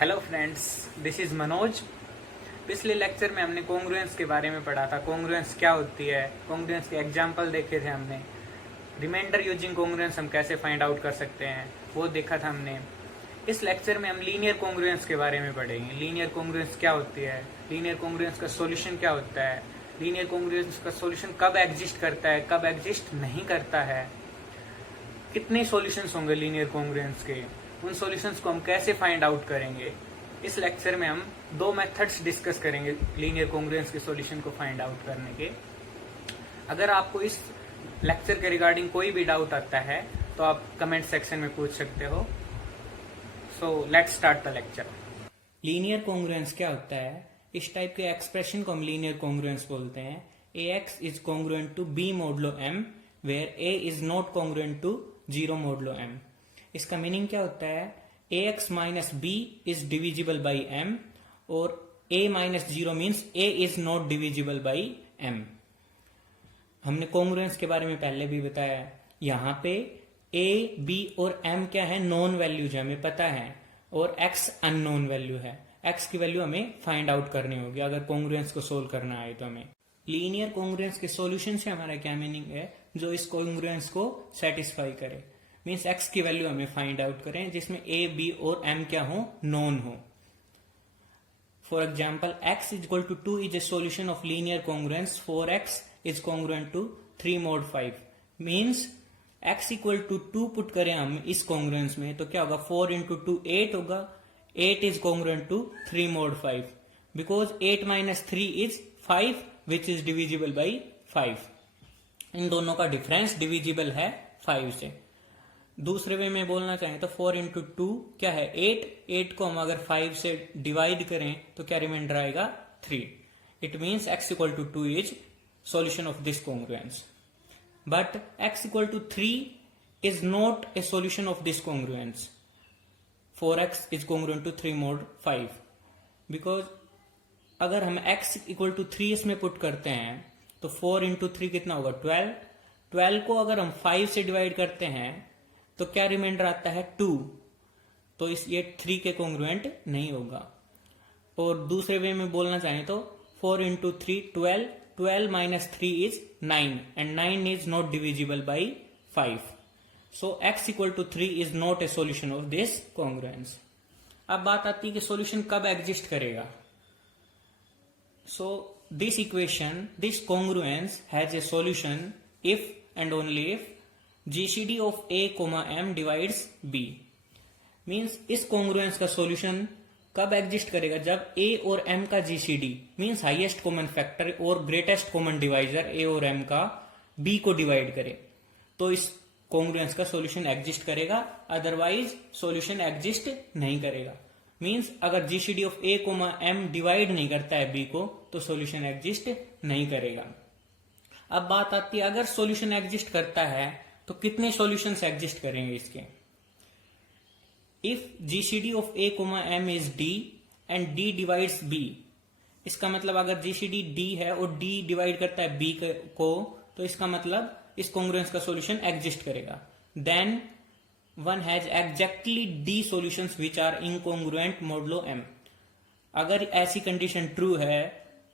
Hello friends, this is Manoj. पिछले lecture में हमने कॉन्ग्रुएंस के बारे में पढ़ा था। कॉन्ग्रुएंस क्या होती है, कॉन्ग्रुएंस के एग्जाम्पल देखे थे हमने। रिमाइंडर यूजिंग कॉन्ग्रुएंस हम कैसे फाइंड आउट कर सकते हैं वो देखा था हमने। इस लेक्चर में हम लीनियर कॉन्ग्रुएंस के बारे में पढ़ेंगे। लीनियर कॉन्ग्रुएंस क्या होती है, लीनियर कॉन्ग्रुएंस का सॉल्यूशन क्या होता है, लीनियर कॉन्ग्रुएंस का सॉल्यूशन कब एग्जिस्ट करता है, कब एग्जिस्ट नहीं करता है, कितने सॉल्यूशंस होंगे लीनियर कॉन्ग्रुएंस के, उन सॉल्यूशंस को हम कैसे फाइंड आउट करेंगे। इस लेक्चर में हम दो मेथड्स डिस्कस करेंगे लीनियर कॉन्ग्रुएंस के सॉल्यूशन को फाइंड आउट करने के। अगर आपको इस लेक्चर के रिगार्डिंग कोई भी डाउट आता है तो आप कमेंट सेक्शन में पूछ सकते हो। So let's start the lecture. Linear congruence क्या होता है? इस टाइप के एक्सप्रेशन को हम लीनियर कॉन्ग्रुएंस बोलते हैं। ax is congruent to b modulo m where a is not congruent to 0 modulo m। इसका मीनिंग क्या होता है? ax minus b is divisible by m और a minus 0 means a is not divisible by m। हमने congruence के बारे में पहले भी बताया। यहाँ पे a, b और m क्या है? नॉन वैल्यूज है, हमें पता है, और x अननोन वैल्यू है। x की वैल्यू हमें फाइंड आउट करनी होगी अगर कॉन्ग्रुएंस को सोल्व करना है तो हमें। लीनियर कॉन्ग्रुएंस के सॉल्यूशन से हमारा क्या मीनिंग है? जो इस कॉन्ग्रुएंस को सेटिस्फाई करे, मीन्स x की वैल्यू हमें फाइंड आउट करें जिसमें a, b और m क्या हो? नोन हो। For example x is equal to 2 is a solution of linear congruence 4x is congruent to 3 mod 5। Means x equal to 2 put करें हम इस कॉन्ग्रुएंस में तो क्या होगा? 4 इंटू 2 8 होगा। 8 is congruent to 3 mod 5 because 8 minus 3 is 5 which is divisible by 5। इन दोनों का डिफरेंस डिविजिबल है 5 से। दूसरे वे में बोलना चाहें तो 4 इंटू 2 क्या है? 8 को हम अगर 5 से डिवाइड करें तो क्या रिमाइंडर आएगा? 3। It means x equal to 2 is solution of this congruence. But x equal to 3 is not a solution of this congruence. 4x is congruent to 3 mod 5. Because अगर हम x equal to 3 इसमें put करते हैं तो 4 into 3 कितना होगा? 12। 12 को अगर हम 5 से डिवाइड करते हैं तो क्या रिमाइंडर आता है? 2। तो इस ये 3 के कॉन्ग्रुएंट नहीं होगा। और दूसरे वे में बोलना चाहें तो 4 into 3 12। 12 minus 3 is 9 and 9 is not divisible by 5. So x equal to 3 is not a solution of this congruence. अब बात आती है कि solution कब exist करेगा। So this equation, this congruence has a solution if and only if GCD of a, m divides b. Means इस congruence का solution कब एग्जिस्ट करेगा? जब a और m का GCD means highest common factor और ग्रेटेस्ट कॉमन डिवाइजर a और m का b को डिवाइड करे तो इस कॉन्ग्रुएंस का सॉल्यूशन एग्जिस्ट करेगा, अदरवाइज सॉल्यूशन एग्जिस्ट नहीं करेगा। मीन्स अगर GCD of a, m divide नहीं करता है b को तो सॉल्यूशन एग्जिस्ट नहीं करेगा। अब बात आती है अगर सॉल्यूशन एग्जिस्ट करता है तो कितने सॉल्यूशंस एग्जिस्ट करेंगे इसके। If GCD of a, m is d and d divides b, इसका मतलब अगर GCD d है और d डिवाइड करता है b को तो इसका मतलब इस कॉन्ग्रुएंस का सॉल्यूशन एग्जिस्ट करेगा। Then one has exactly d solutions which are incongruent modulo m। अगर ऐसी कंडीशन ट्रू है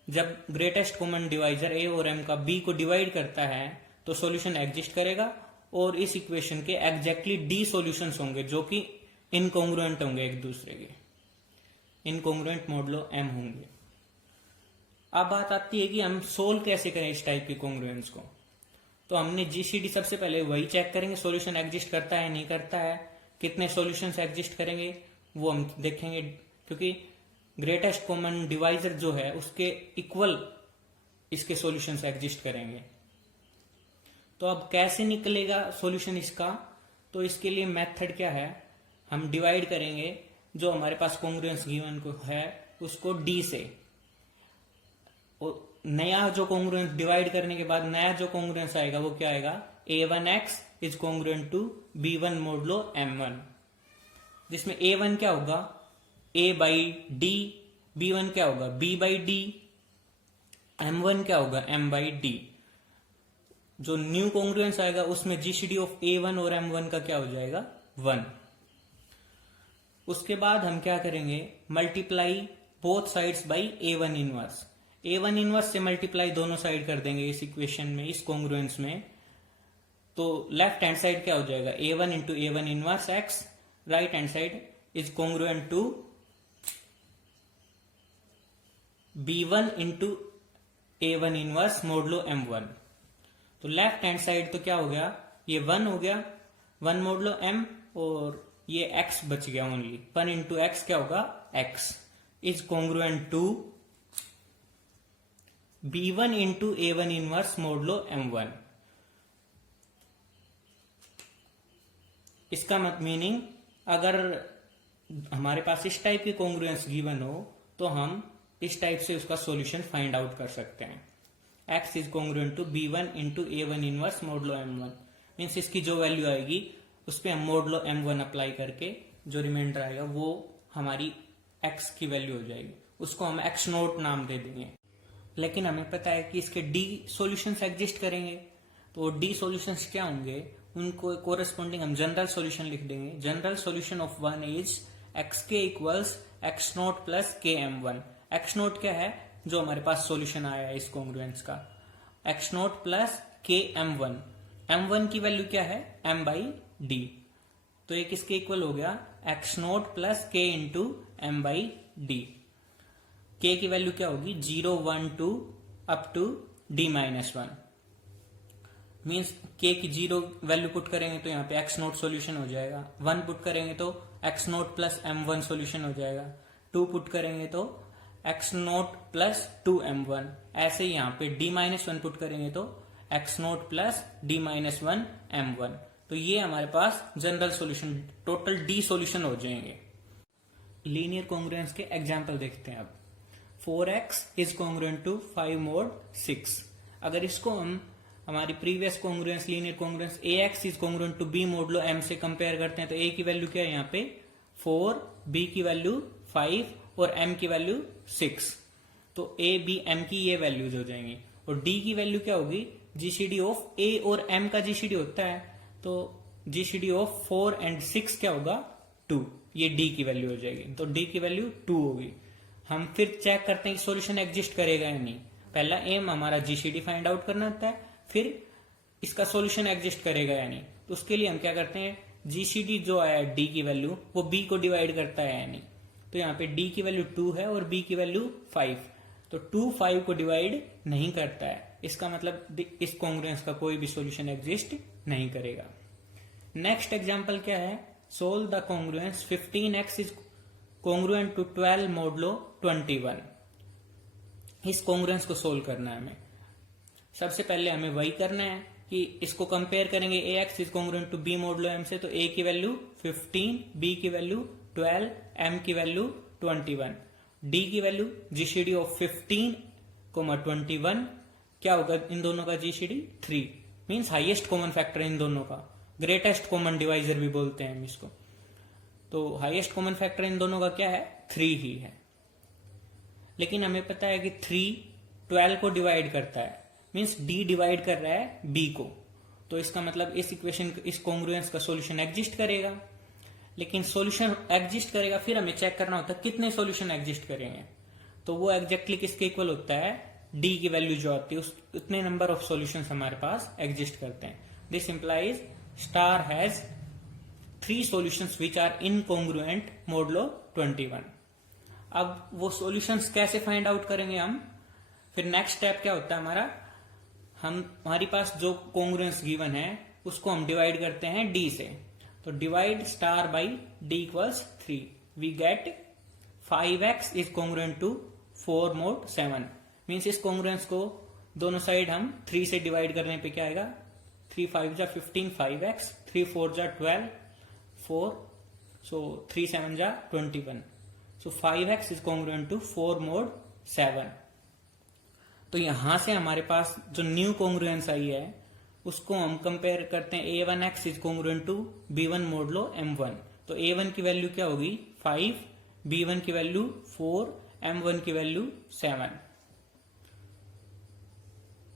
जब ग्रेटेस्ट कॉमन डिवाइजर a और m का b को डिवाइड करता है तो सॉल्यूशन एग्जिस्ट करेगा और इस इक्वेशन के एग्जैक्टली d सॉल्यूशंस होंगे जो कि इनकॉन्ग्रुएंट होंगे, एक दूसरे के इनकॉन्ग्रुएंट मोडुलो m होंगे। अब बात आती है कि हम सोल्व कैसे करें इस टाइप की कॉन्ग्रुएंस को। तो हमने जीसीडी सबसे पहले वही चेक करेंगे सॉल्यूशन एग्जिस्ट करता है नहीं करता है, कितने सॉल्यूशंस एग्जिस्ट करेंगे वो हम देखेंगे, क्योंकि ग्रेटेस्ट कॉमन डिवाइजर जो है उसके इक्वल इसके सॉल्यूशंस एग्जिस्ट करेंगे। तो अब कैसे निकलेगा सॉल्यूशन इसका? तो इसके लिए मेथड क्या है? हम डिवाइड करेंगे जो हमारे पास कॉन्ग्रुएंस गिवन को है उसको d से, और नया जो कॉन्ग्रुएंस डिवाइड करने के बाद नया जो कॉन्ग्रुएंस आएगा वो क्या आएगा? a1x is congruent to b1 modulo m1, जिसमें a1 क्या होगा? a बाई d, b1 क्या होगा? b बाई d, m1 क्या होगा? m by d। जो न्यू कॉन्ग्रुएंस आएगा उसमें जीसीडी ऑफ a1 और m1 का क्या हो जाएगा? 1। उसके बाद हम क्या करेंगे, multiply both sides by A1 inverse. A1 inverse से मल्टीप्लाई दोनों साइड कर देंगे इस इक्वेशन में, इस कॉन्ग्रुएंस में। तो लेफ्ट हैंड साइड क्या हो जाएगा, A1 into A1 inverse x, right hand side is congruent to B1 into A1 inverse modulo M1। तो लेफ्ट हैंड साइड तो क्या हो गया, ये 1 हो गया, 1 मोडलो M, और ये x बच गया ओनली, 1 इंटू एक्स क्या होगा, x is congruent to B1 into A1 inverse modulo M1। इसका मत मीनिंग, अगर हमारे पास इस टाइप की कॉन्ग्रुएंस गिवन हो तो हम इस टाइप से उसका सॉल्यूशन फाइंड आउट कर सकते हैं। x is congruent to B1 into A1 inverse modulo M1, means इसकी जो वैल्यू आएगी उस पर हम मोडलो M1 अप्लाई करके जो रिमाइंडर आएगा वो हमारी x की वैल्यू हो जाएगी, उसको हम x नोट नाम दे देंगे। लेकिन हमें पता है कि इसके d सॉल्यूशंस एग्जिस्ट करेंगे, तो d सॉल्यूशंस क्या होंगे, उनको कोरेस्पॉन्डिंग हम जनरल सॉल्यूशन लिख देंगे। General solution of one is xk equals x naught plus के M1। x नोट क्या है, जो हमारे पास सॉल्यूशन आया है इस कॉन्ग्रुएंस का, x नोट प्लस के M1। M1 की वैल्यू क्या है, m बाई डी, तो ये किसके इक्वल हो गया, x naught plus k into m by d. K की वैल्यू क्या होगी, 0 1 2 up to d minus 1, means k की 0 वैल्यू पुट करेंगे तो यहाँ पे x नोट सोल्यूशन हो जाएगा, 1 पुट करेंगे तो x naught plus M1 solution हो जाएगा, 2 पुट करेंगे तो x नोट प्लस 2M1, ऐसे ही यहाँ पे d माइनस 1 पुट करेंगे तो x naught plus d minus 1 M1। तो ये हमारे पास general solution, total d solution हो जाएंगे। लीनियर कॉन्ग्रुएंस के एग्जांपल देखते हैं अब। 4x is congruent to 5 mode 6। अगर इसको हम हमारी previous congruence, linear congruence ax is congruent to b modulo m से कंपेयर करते हैं, तो a की वैल्यू क्या है यहाँ पे 4, b की वैल्यू 5 और m की वैल्यू 6, तो a b m की ये वैल्यूज हो जाएंगी। और d की वैल्यू क्या होगी, जीसीडी ऑफ a और m का जीसीडी होता है, तो जीसीडी ऑफ 4 एंड 6 क्या होगा, 2, ये d की वैल्यू हो जाएगी, तो d की वैल्यू 2 होगी। हम फिर चेक करते हैं कि सॉल्यूशन एग्जिस्ट करेगा या नहीं। पहला एम हमारा जीसीडी फाइंड आउट करना होता है, फिर इसका सॉल्यूशन एग्जिस्ट करेगा या नहीं। तो उसके लिए हम क्या करते हैं, जीसीडी जो आया है d की वैल्यू वो b को डिवाइड करता है या नहीं। तो यहाँ पे d की वैल्यू 2 है और b की वैल्यू 5, तो 2 5 को डिवाइड नहीं करता है, इसका मतलब इस कॉन्ग्रुएंस का कोई भी सॉल्यूशन एग्जिस्ट नहीं करेगा। नेक्स्ट एग्जांपल क्या है, solve the congruence 15x is congruent to 12 modulo 21। इस कॉन्ग्रुएंस को सोल्व करना है हमें। सबसे पहले हमें वही करना है कि इसको कंपेयर करेंगे ax is congruent to b modulo m से, तो a की वैल्यू 15, b की वैल्यू 12, m की वैल्यू 21, d की वैल्यू जीसीडी ऑफ 15, 21 क्या होगा, इन दोनों का GCD 3, means highest common factor इन दोनों का, ग्रेटेस्ट कॉमन डिवाइजर भी बोलते हैं हम इसको। तो हाईएस्ट कॉमन फैक्टर इन दोनों का क्या है, 3 ही है। लेकिन हमें पता है कि 3 12 को डिवाइड करता है, मीन्स d डिवाइड कर रहा है b को, तो इसका मतलब इस इक्वेशन, इस कॉन्ग्रुएंस का सॉल्यूशन एग्जिस्ट करेगा। लेकिन सॉल्यूशन एग्जिस्ट करेगा, फिर हमें चेक करना होता है कितने सॉल्यूशन एग्जिस्ट करेंगे, तो वो एग्जैक्टली किसके इक्वल होता है, d की वैल्यू जो आती है उतने नंबर ऑफ सॉल्यूशंस हमारे पास एग्जिस्ट करते हैं। This implies star has 3 solutions which are incongruent modulo 21। अब वो सॉल्यूशंस कैसे फाइंड आउट करेंगे हम, फिर नेक्स्ट स्टेप क्या होता है हमारा, हमारी पास जो कॉन्ग्रुएंस गिवन है उसको हम डिवाइड करते हैं d से, तो divide star by d equals 3, we get 5x is congruent to 4 mod 7, मीन्स इस कॉन्ग्रुएंस को दोनों साइड हम 3 से डिवाइड करने पे क्या आएगा, 3 5 जा 15 5x, 3 4 जा 12 4, सो 3 7 जा 21, so 5x is congruent to 4 mod 7। तो यहां से हमारे पास जो न्यू कॉन्ग्रुएंस आई है उसको हम कंपेयर करते हैं, a1x is congruent to b1 मोडलो m1, तो a1 की वैल्यू क्या होगी 5, b1 की वैल्यू 4, m1 की वैल्यू 7।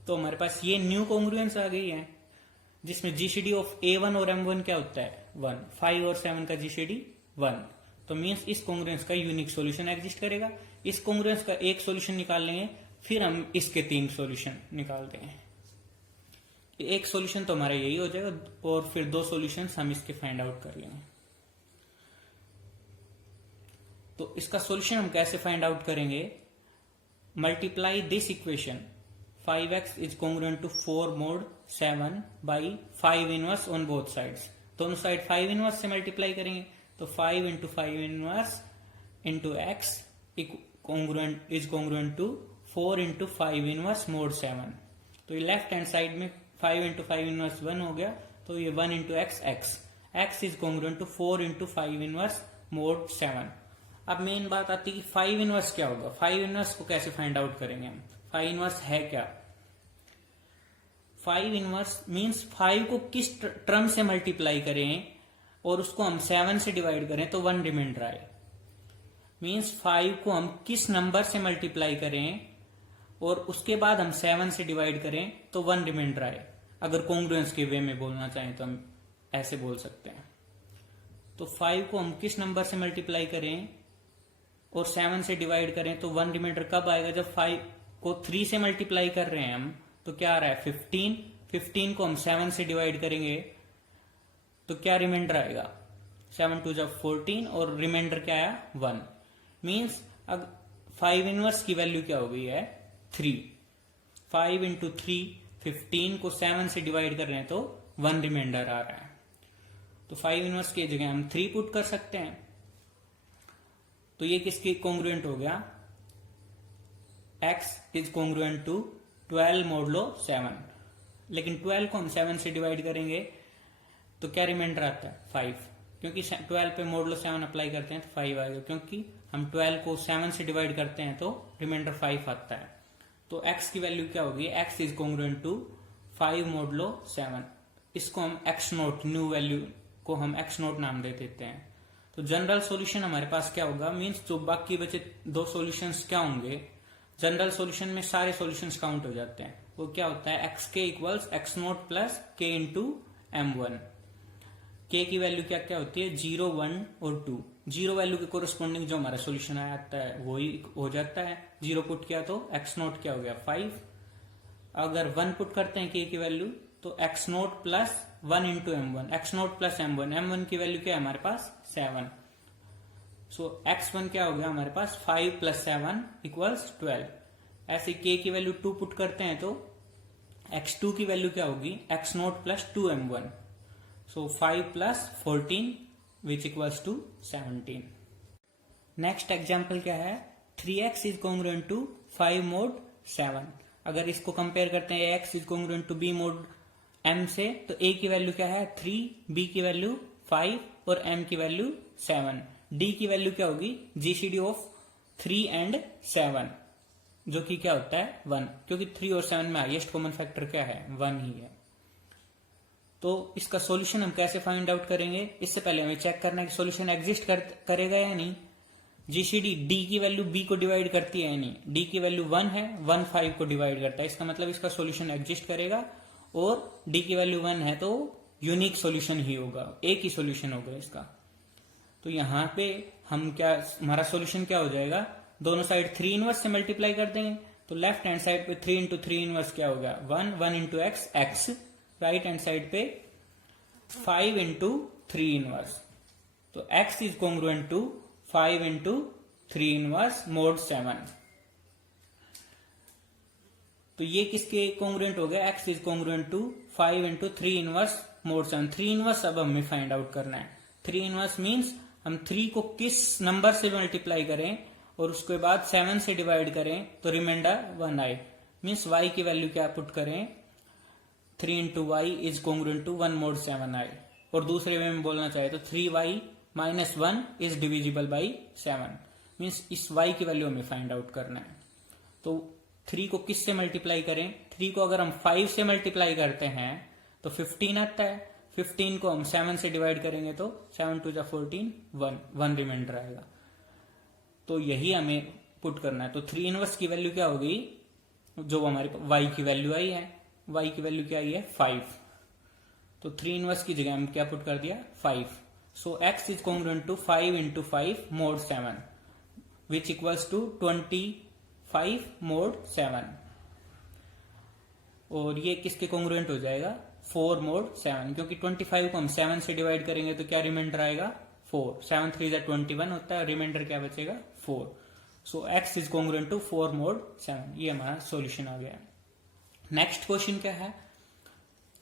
तो हमारे पास ये न्यू कॉन्ग्रुएंस आ गई है जिसमें जीसीडी ऑफ a1 और m1 क्या होता है 1, 5 और 7 का जीसीडी 1, तो मीन्स इस कॉन्ग्रुएंस का यूनिक सॉल्यूशन एग्जिस्ट करेगा। इस कॉन्ग्रुएंस का एक सॉल्यूशन निकाल लेंगे, फिर हम इसके 3 सॉल्यूशन निकालते हैं। एक सॉल्यूशन तो हमारा यही हो जाएगा और फिर 2 सॉल्यूशंस हम इसके फाइंड आउट कर लेंगे। तो इसका सॉल्यूशन हम कैसे फाइंड आउट करेंगे? Multiply this equation 5x is congruent to 4 mod 7 by 5 inverse on both sides. दोनों साइड 5 इनवर्स से मल्टीप्लाई करेंगे तो 5 into 5 inverse into x is congruent to 4 into 5 inverse mod 7। तो ये लेफ्ट हैंड साइड में 5 into 5 inverse 1 हो गया, तो ये 1 into x is congruent to 4 into 5 inverse mod 7। अब मेन बात आती है कि 5 इनवर्स क्या होगा। 5 इनवर्स को कैसे फाइंड आउट करेंगे हम? 5 इनवर्स है क्या? 5 इनवर्स मींस 5 को किस टर्म से मल्टीप्लाई करें और उसको हम 7 से डिवाइड करें तो 1 रिमाइंडर आए। मींस 5 को हम किस नंबर से मल्टीप्लाई करें और उसके बाद हम 7 से डिवाइड करें तो 1 रिमाइंडर आए। अगर कॉन्ग्रुएंस के वे में बोलना चाहें तो हम ऐसे बोल सकते हैं। तो 5 को हम किस नंबर से मल्टीप्लाई करें और 7 से डिवाइड करें तो 1 रिमाइंडर कब आएगा? जब 5 को 3 से मल्टीप्लाई कर रहे हैं हम तो क्या आ रहा है? 15। 15 को हम 7 से डिवाइड करेंगे तो क्या रिमाइंडर आएगा? 7 2 जब 14 और रिमाइंडर क्या आया? 1। मीन्स अब 5 इनवर्स की वैल्यू क्या हो गई है? 3। 5 इंटू 3 15 को 7 से डिवाइड कर रहे हैं तो 1 रिमाइंडर आ रहा है। तो 5 इनवर्स की जगह हम 3 पुट कर सकते हैं। तो ये किसके कॉन्ग्रुएंट हो गया? x is congruent to 12 modulo 7। लेकिन 12 को हम 7 से डिवाइड करेंगे तो क्या रिमाइंडर आता है? 5। क्योंकि 12 पे मोडुलो 7 अप्लाई करते हैं तो 5 आएगा, क्योंकि हम 12 को 7 से डिवाइड करते हैं तो रिमाइंडर 5 आता है। तो x की वैल्यू क्या होगी? x is congruent to 5 modulo 7। इसको हम x नोट, न्यू वैल्यू को हम x नोट नाम दे देते हैं। तो जनरल सॉल्यूशन हमारे पास क्या होगा? मींस जो बाकी बचे 2 सॉल्यूशंस क्या होंगे? जनरल सॉल्यूशन में सारे सॉल्यूशंस काउंट हो जाते हैं। वो क्या होता है? एक्स के equals x note plus k into m1। के की वैल्यू क्या क्या होती है? 0 1 और 2। 0 वैल्यू के कोरिस्पोंडिंग जो हमारा सॉल्यूशन आता है वही हो जाता है। 0 पुट किया तो एक्स नोट क्या हो गया? 5। अगर 1 पुट करते हैं के की वैल्यू तो x note plus 1 into m1। X note plus m1, m1 की वैल्यू क्या है हमारे पास? 7। सो x1 क्या हो गया हमारे पास? 5 प्लस 7 इक्वल्स 12। ऐसे k की वैल्यू 2 पुट करते हैं तो x2 की वैल्यू क्या होगी? x naught plus 2m1। So 5 plus 14 which equals to 17। Next example क्या है? 3x is congruent to 5 mod 7। अगर इसको कंपेयर करते हैं x is congruent to b mod m से, तो a की वैल्यू क्या है? 3, b की वैल्यू 5 और m की वैल्यू 7। d की वैल्यू क्या होगी? जीसीडी ऑफ 3 एंड 7, जो कि क्या होता है? 1, क्योंकि 3 और 7 में हाईएस्ट कॉमन फैक्टर क्या है? 1 ही है। तो इसका सॉल्यूशन हम कैसे फाइंड आउट करेंगे? इससे पहले हमें चेक करना है कि सॉल्यूशन एग्जिस्ट करेगा या नहीं। जीसीडी डी की वैल्यू बी को डिवाइड करती है या नहीं? डी की वैल्यू 1 है, 1 5 को डिवाइड करता है, इसका मतलब इसका सॉल्यूशन एग्जिस्ट करेगा। और डी की वैल्यू 1 है तो यूनिक सॉल्यूशन ही होगा, एक ही सॉल्यूशन होगा इसका। तो यहां पे हम क्या, हमारा सॉल्यूशन क्या हो जाएगा? दोनों साइड 3 इनवर्स से मल्टीप्लाई कर देंगे तो लेफ्ट हैंड साइड पे 3 इंटू 3 इनवर्स क्या हो गया? 1, 1 into x x. Right hand side पे 5 इंटू 3 इनवर्स, तो x is congruent to 5 into 3 inverse mod 7। तो ये किसके कॉन्ग्रुएंट हो गया? x is congruent to 5 into 3 inverse mod 7। 3 inverse अब हमें फाइंड आउट करना है। 3 इनवर्स मीन्स हम 3 को किस नंबर से मल्टीप्लाई करें और उसके बाद 7 से डिवाइड करें तो रिमाइंडर 1 आए। मीन्स y की वैल्यू क्या पुट करें? 3 into y is congruent to 1 mod 7 आए। और दूसरे वे में बोलना चाहे तो 3y minus 1 is divisible by 7। मीन्स इस y की वैल्यू हमें फाइंड आउट करना है। तो 3 को किस से मल्टीप्लाई करें? 3 को अगर हम 5 से मल्टीप्लाई करते हैं तो 15 आता है। 15 को हम 7 से डिवाइड करेंगे तो 7 2 जा 14, 1 रिमाइंडर आएगा। तो यही हमें पुट करना है। तो 3 इनवर्स की वैल्यू क्या होगी? जो हमारे y की वैल्यू आई है, y की वैल्यू क्या आई है? 5। तो 3 इनवर्स की जगह हम क्या पुट कर दिया? 5। So x is congruent to 5 into 5 mod 7, which equals to 25 mod 7. और ये किसके कॉन्ग्रुएंट हो जाएगा? 4 mod 7, क्योंकि 25 को हम 7 से डिवाइड करेंगे तो क्या रिमाइंडर आएगा? 4. 7 3 21 होता है, रिमाइंडर क्या बचेगा? 4. So x is congruent to 4 mod 7. ये हमारा सॉल्यूशन आ गया. नेक्स्ट क्वेश्चन क्या है?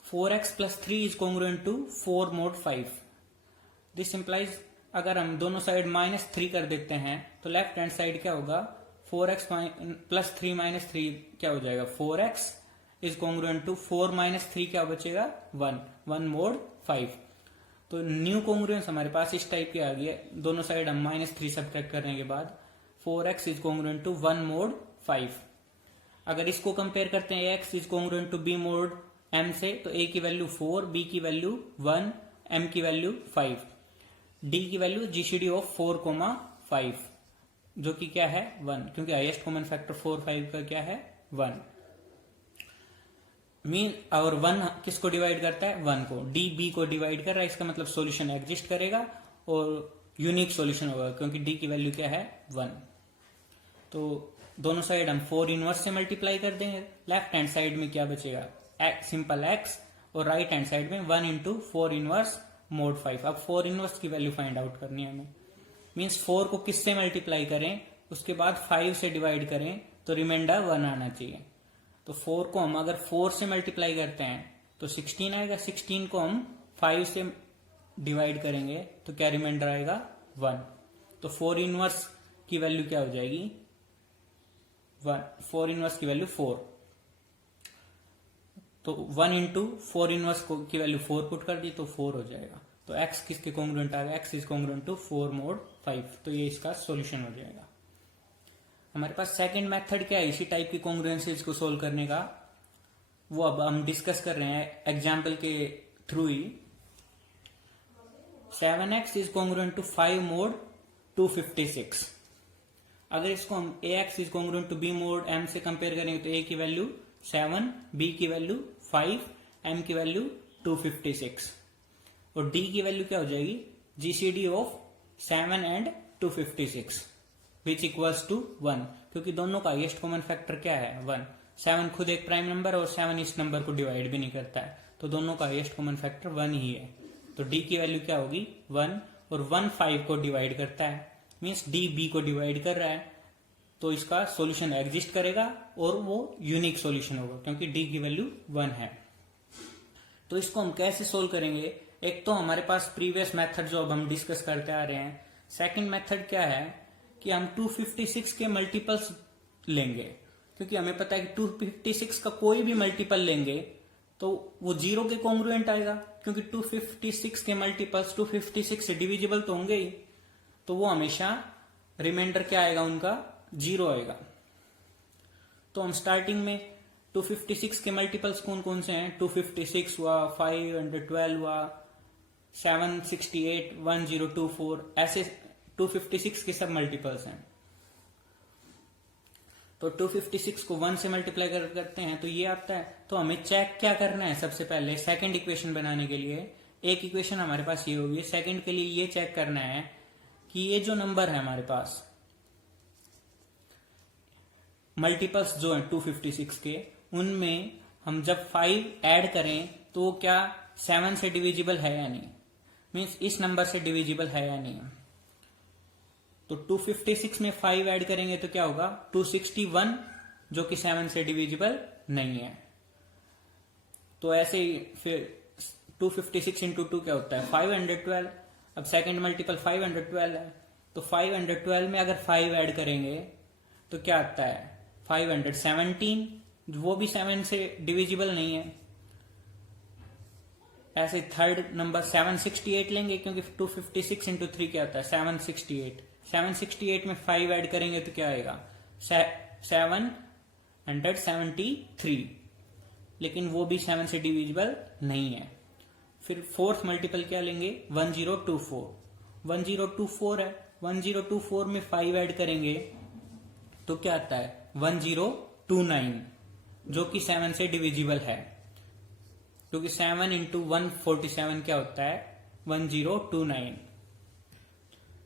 4x plus 3 is congruent to 4 mod 5. This implies अगर हम दोनों साइड -3 कर देते हैं तो लेफ्ट हैंड साइड क्या होगा? 4x plus 3 minus 3 क्या हो जाएगा? 4x is congruent to 4 minus 3 क्या बचेगा? 1 mod 5. तो न्यू कॉन्ग्रुएंस हमारे पास इस टाइप की आ गई है. दोनों साइड हम -3 सब्ट्रैक्ट करने के बाद 4x is congruent to 1 mod 5. अगर इसको कंपेयर करते हैं x is congruent to b mod m से, तो a की वैल्यू 4, b की वैल्यू 1, m की वैल्यू 5, d की वैल्यू जीसीडी ऑफ 4,5, जो कि क्या है? 1, क्योंकि हाईएस्ट कॉमन फैक्टर 4 5 का क्या है? 1. मीन और 1 किसको डिवाइड करता है? 1 को. d b को डिवाइड कर रहा है, इसका मतलब सॉल्यूशन एग्जिस्ट करेगा और यूनिक सॉल्यूशन होगा, क्योंकि d की वैल्यू क्या है? 1. तो दोनों साइड हम 4 इनवर्स से मल्टीप्लाई कर देंगे. लेफ्ट हैंड साइड में क्या बचेगा? सिंपल x, और राइट हैंड साइड में 1 इंटू 4 इनवर्स mod 5. अब 4 इनवर्स की वैल्यू फाइंड आउट करनी है हमें. मीन्स 4 को किससे मल्टीप्लाई करें, उसके बाद 5 से डिवाइड करें तो रिमाइंडर 1 आना चाहिए. तो 4 को हम अगर 4 से मल्टीप्लाई करते हैं तो 16 आएगा. 16 को हम 5 से डिवाइड करेंगे तो क्या रिमाइंडर आएगा? 1. तो 4 इनवर्स की वैल्यू क्या हो जाएगी? 1. 4 इनवर्स की वैल्यू 4. तो 1 इंटू 4 इनवर्स की वैल्यू 4 पुट कर दी तो 4 हो जाएगा. तो x किसके कॉन्ग्रुएंट आ गया? x is congruent to 4 mod 5. तो ये इसका सॉल्यूशन हो जाएगा. हमारे पास सेकंड मेथड क्या है इसी टाइप की कॉन्ग्रुएंसीज को सोल्व करने का, वो अब हम डिस्कस कर रहे हैं एग्जाम्पल के थ्रू ही. 7x is congruent to 5 mod 256. अगर इसको हम ax is congruent to b mod m से कंपेयर करेंगे तो a की वैल्यू 7, b की वैल्यू 5, m की वैल्यू 256 और d की वैल्यू क्या हो जाएगी? GCD of 7 and 256 which equals to 1, क्योंकि दोनों का हाईएस्ट कॉमन फैक्टर क्या है? 1. 7 खुद एक प्राइम नंबर और 7 इस नंबर को डिवाइड भी नहीं करता है, तो दोनों का हाईएस्ट कॉमन फैक्टर 1 ही है. तो d की वैल्यू क्या होगी? 1, और 1 5 को डिवाइड करता है, मीन्स d b को डिवाइड कर रहा है, तो इसका सॉल्यूशन एग्जिस्ट करेगा और वो यूनिक सॉल्यूशन होगा, क्योंकि d की वैल्यू 1 है. तो इसको हम कैसे सोल्व करेंगे? एक तो हमारे पास प्रीवियस मेथड जो अब हम डिस्कस करते आ रहे हैं. सेकंड मेथड क्या है कि हम 256 के मल्टीपल्स लेंगे, क्योंकि हमें पता है कि 256 का कोई भी मल्टीपल लेंगे तो वो 0 के कॉन्ग्रुएंट आएगा, क्योंकि 256 के मल्टीपल्स 256 से डिविजिबल तो होंगे ही, तो वो हमेशा रिमाइंडर क्या आएगा? उनका 0 आएगा. तो हम स्टार्टिंग में 256 के मल्टीपल्स कौन कौन से हैं? 256 हुआ, 512 हुआ, 768, 1024, ऐसे 256 के सब मल्टीपल्स हैं. तो 256 को 1 से मल्टीप्लाई करते हैं तो ये आता है. तो हमें चेक क्या करना है? सबसे पहले सेकंड इक्वेशन बनाने के लिए एक इक्वेशन हमारे पास ये होगी. सेकंड के लिए ये चेक करना है कि ये जो नंबर है हमारे पास मल्टीपल्स जो है 256 के, उनमें हम जब 5 ऐड करें तो क्या 7 से डिविजिबल है या नहीं? मीन्स इस नंबर से डिविजिबल है या नहीं? तो 256 में 5 ऐड करेंगे तो क्या होगा? 261, जो कि 7 से डिविजिबल नहीं है. तो ऐसे ही फिर 256 इंटू 2 क्या होता है? 512. अब सेकंड मल्टीपल 512 है, तो 512 में अगर 5 ऐड करेंगे तो क्या आता है? 517, वो भी 7 से डिविजिबल नहीं है. ऐसे थर्ड नंबर 768 लेंगे, क्योंकि 256 इंटू 3 क्या होता है? 768. 768 में 5 ऐड करेंगे तो क्या आएगा? 773, लेकिन वो भी 7 से डिविजिबल नहीं है. फिर फोर्थ मल्टीपल क्या लेंगे? 1024. 1024 है, 1024 में 5 ऐड करेंगे तो क्या आता है? 1029, जो कि 7 से डिविजिबल है, क्योंकि 7 इंटू 147 क्या होता है? 1029।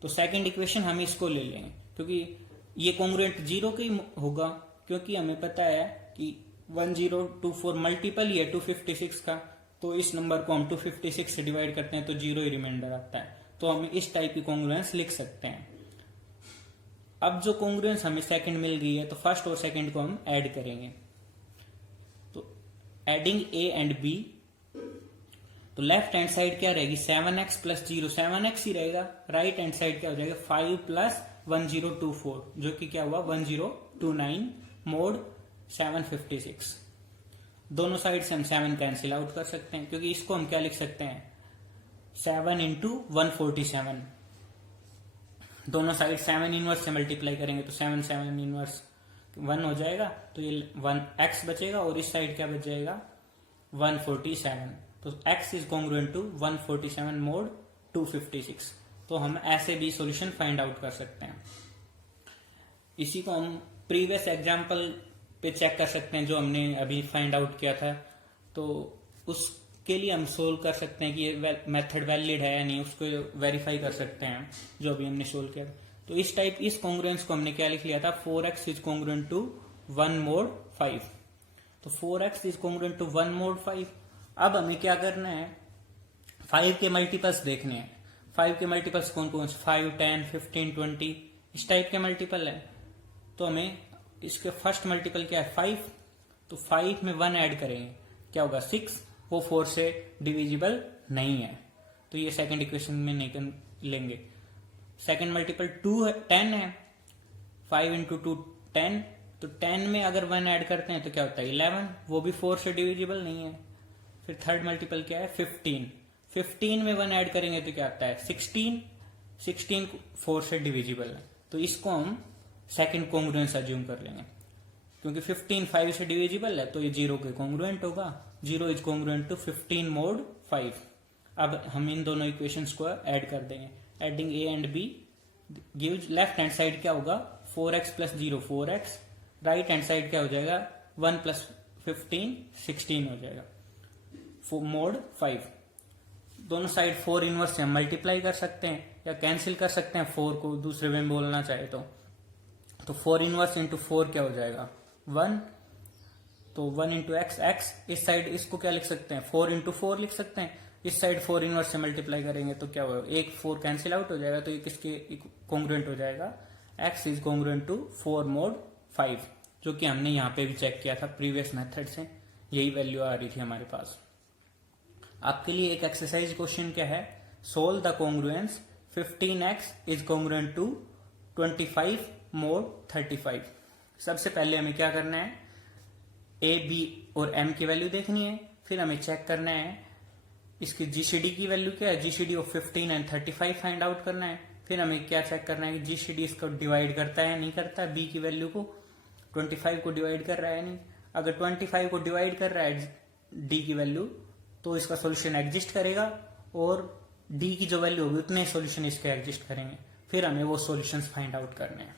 तो सेकंड इक्वेशन हम इसको ले लेंगे क्योंकि ये कॉन्ग्रुएंट 0 का ही होगा, क्योंकि हमें पता है कि 1024 मल्टीपल ही है 256 का, तो इस नंबर को हम 256 से डिवाइड करते हैं तो 0 ही रिमाइंडर आता है। तो हम इस टाइप की कॉन्ग्रुएंस लिख सकते हैं। अब जो कॉन्ग्रुएंस हमें सेकंड मिल गई है तो फर्स्ट और सेकंड को हम ऐड करेंगे। तो एडिंग ए एंड बी, तो लेफ्ट हैंड साइड क्या रहेगी 7x प्लस 0, 7x ही रहेगा। राइट हैंड साइड क्या हो जाएगा 5 प्लस 1024, जो कि क्या हुआ 1029 मोड 756। दोनों साइड से हम 7 कैंसिल आउट कर सकते हैं, क्योंकि इसको हम क्या लिख सकते हैं 7 इंटू 147। दोनों साइड 7 इनवर्स से मल्टीप्लाई करेंगे तो 7 7 इनवर्स 1 हो जाएगा, तो ये 1x बचेगा और इस साइड क्या बच जाएगा 147। तो x is congruent to 147 mod 256। तो हम ऐसे भी सॉल्यूशन फाइंड आउट कर सकते हैं। इसी को हम प्रीवियस एग्जांपल पे चेक कर सकते हैं जो हमने अभी फाइंड आउट किया था, तो उसके लिए हम सोल्व कर सकते हैं कि ये मेथड वैलिड है या नहीं, उसको वेरीफाई कर सकते हैं जो अभी हमने सोल्व किया। तो इस टाइप इस कॉन्ग्रुएंस को हमने क्या लिख लिया था 4x is congruent to 1 mode 5। तो 4x is congruent to 1 mode 5। अब हमें क्या करना है 5 के मल्टीपल्स देखने हैं। 5 के मल्टीपल्स कौन कौन से 5 10 15 20 इस टाइप के मल्टीपल है। तो हमें इसके फर्स्ट मल्टीपल क्या है 5, तो 5 में 1 ऐड करेंगे क्या होगा 6, वो 4 से डिविजिबल नहीं है, तो ये सेकंड इक्वेशन में नहीं लेंगे। सेकंड मल्टीपल 10 है, 5 इंटू 2 10, तो 10 में अगर 1 ऐड करते हैं तो क्या होता है 11, वो भी 4 से डिविजिबल नहीं है। फिर थर्ड मल्टीपल क्या है 15, 15 में 1 ऐड करेंगे तो क्या आता है 16, 16 4 से डिविजिबल है, तो इसको हम सेकंड कॉन्ग्रुएंस अज्यूम कर लेंगे। क्योंकि 15 5 से डिविजिबल है तो ये 0 के कॉन्ग्रुएंट होगा। 0 इज कॉन्ग्रुएंट टू 15 मोड 5। अब हम इन दोनों इक्वेशंस को ऐड कर देंगे। Adding a and b gives left hand side क्या होगा 4x plus 0 4x, right hand side क्या हो जाएगा 1 प्लस 15 16 हो जाएगा मोड 5। दोनों साइड 4 इनवर्स से हम मल्टीप्लाई कर सकते हैं या कैंसिल कर सकते हैं 4 को, दूसरे वे में बोलना चाहे तो 4 इनवर्स इंटू 4 क्या हो जाएगा 1, तो 1 इंटू एक्स, एक्स इस साइड इसको क्या लिख सकते हैं 4 इंटू 4 लिख सकते हैं। इस साइड 4 इनवर्स से मल्टीप्लाई करेंगे तो क्या होगा एक 4 कैंसिल आउट हो जाएगा, तो ये किसके कॉन्ग्रुएंट हो जाएगा x is congruent to 4 mod 5, जो कि हमने यहाँ पे भी चेक किया था प्रीवियस मेथड से, यही वैल्यू आ रही थी हमारे पास। आपके लिए एक एक्सरसाइज क्वेश्चन क्या है solve the congruence 15x is congruent to 25 mod 35। सबसे पहले हमें क्या करना है a b और m की वैल्यू देखनी है, फिर हमें चेक करना है इसकी जीसीडी की वैल्यू क्या है, GCD of 15 and 35 find out करना है। फिर हमें क्या चेक करना है कि जीसीडी इसको डिवाइड करता है नहीं करता, b की वैल्यू को 25 को डिवाइड कर रहा है नहीं। अगर 25 को डिवाइड कर रहा है d की वैल्यू तो इसका सॉल्यूशन एग्जिस्ट करेगा, और d की जो वैल्यू होगी उतने सॉल्यूशन इसके एग्जिस्ट करेंगे। फिर हमें वो सॉल्यूशंस फाइंड आउट करने हैं।